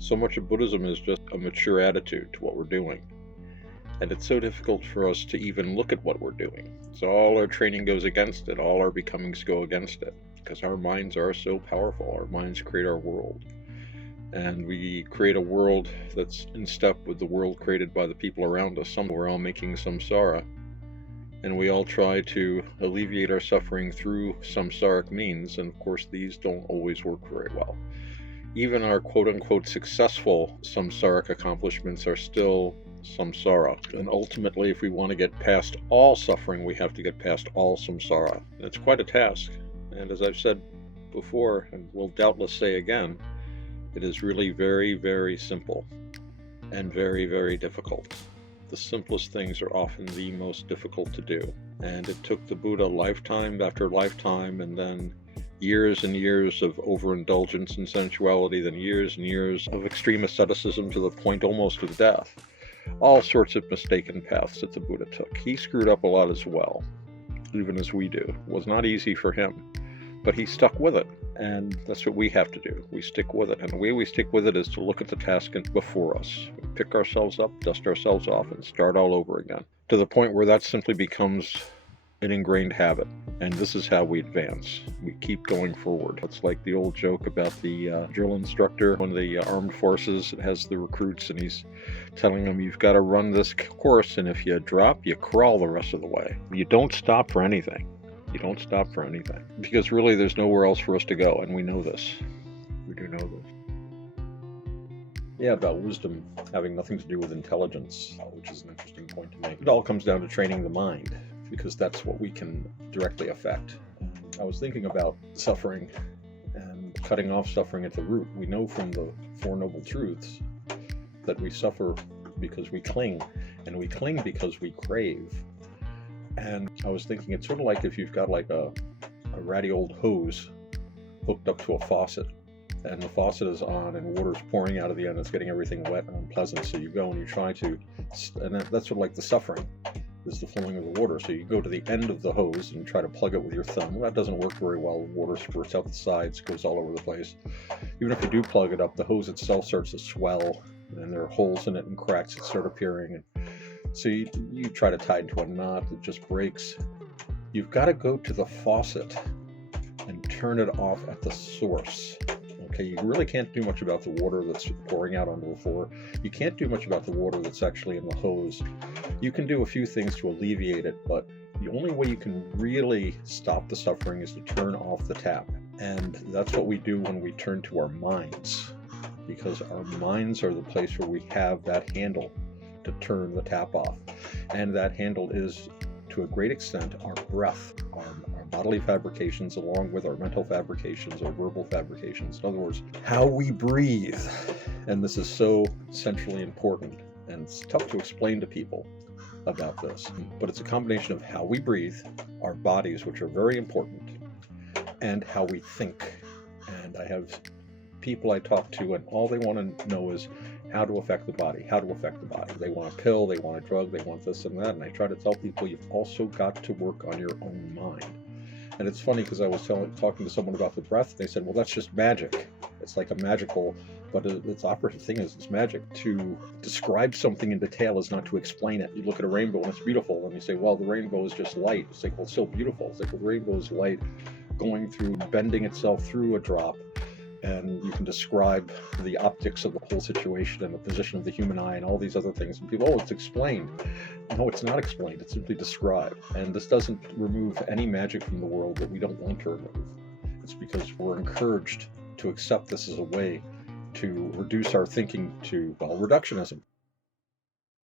So much of Buddhism is just a mature attitude to what we're doing. And it's so difficult for us to even look at what we're doing. So all our training goes against it, all our becomings go against it, because our minds are so powerful. Our minds create our world. And we create a world that's in step with the world created by the people around us. We're all making samsara. And we all try to alleviate our suffering through samsaric means. And of course, these don't always work very well. Even our quote-unquote successful samsaric accomplishments are still samsara. And ultimately, if we want to get past all suffering, we have to get past all samsara. And it's quite a task. And as I've said before, and will doubtless say again, it is really very, very simple and very, very difficult. The simplest things are often the most difficult to do. And it took the Buddha lifetime after lifetime, and then years and years of overindulgence in sensuality, then years and years of extreme asceticism to the point almost of death. All sorts of mistaken paths that the Buddha took. He screwed up a lot as well, even as we do. It was not easy for him, but he stuck with it. And that's what we have to do. We stick with it. And the way we stick with it is to look at the task before us. We pick ourselves up, dust ourselves off, and start all over again, to the point where that simply becomes an ingrained habit. And this is how we advance. We keep going forward. It's like the old joke about the drill instructor on the armed forces. It has the recruits, and he's telling them, you've got to run this course, and if you drop, you crawl the rest of the way. You don't stop for anything. You don't stop for anything, because really there's nowhere else for us to go, and we know this. We do know this. Yeah, about wisdom having nothing to do with intelligence, which is an interesting point to make. It all comes down to training the mind, because that's what we can directly affect. I was thinking about suffering and cutting off suffering at the root. We know from the Four Noble Truths that we suffer because we cling, and we cling because we crave. And I was thinking, it's sort of like if you've got like a ratty old hose hooked up to a faucet, and the faucet is on and water's pouring out of the end, it's getting everything wet and unpleasant. So you go and you try to, and that's sort of like the suffering, is the flowing of the water. So you go to the end of the hose and try to plug it with your thumb. Well, that doesn't work very well. The water spurts out the sides, goes all over the place. Even if you do plug it up, the hose itself starts to swell, and there are holes in it and cracks that start appearing. And so you try to tie it into a knot, it just breaks. You've got to go to the faucet and turn it off at the source. Okay, you really can't do much about the water that's pouring out onto the floor. You can't do much about the water that's actually in the hose. You can do a few things to alleviate it, but the only way you can really stop the suffering is to turn off the tap. And that's what we do when we turn to our minds, because our minds are the place where we have that handle to turn the tap off. And that handle is, to a great extent, our breath, our bodily fabrications, along with our mental fabrications, our verbal fabrications. In other words, how we breathe. And this is so centrally important, and it's tough to explain to people about this, but it's a combination of how we breathe, our bodies, which are very important, and how we think. And I have people I talk to, and all they want to know is how to affect the body, how to affect the body. They want a pill, they want a drug, they want this and that. And I try to tell people, you've also got to work on your own mind. And it's funny, because I was talking to someone about the breath. They said, well, that's just magic. It's like a magical, but its operative thing is it's magic. To describe something in detail is not to explain it. You look at a rainbow and it's beautiful, and you say, well, the rainbow is just light. It's like, well, it's still beautiful. It's like the rainbow is light going through, bending itself through a drop. And you can describe the optics of the whole situation and the position of the human eye and all these other things. And people, oh, it's explained. No, it's not explained. It's simply described. And this doesn't remove any magic from the world that we don't want to remove. It's because we're encouraged to accept this as a way to reduce our thinking to, well, reductionism.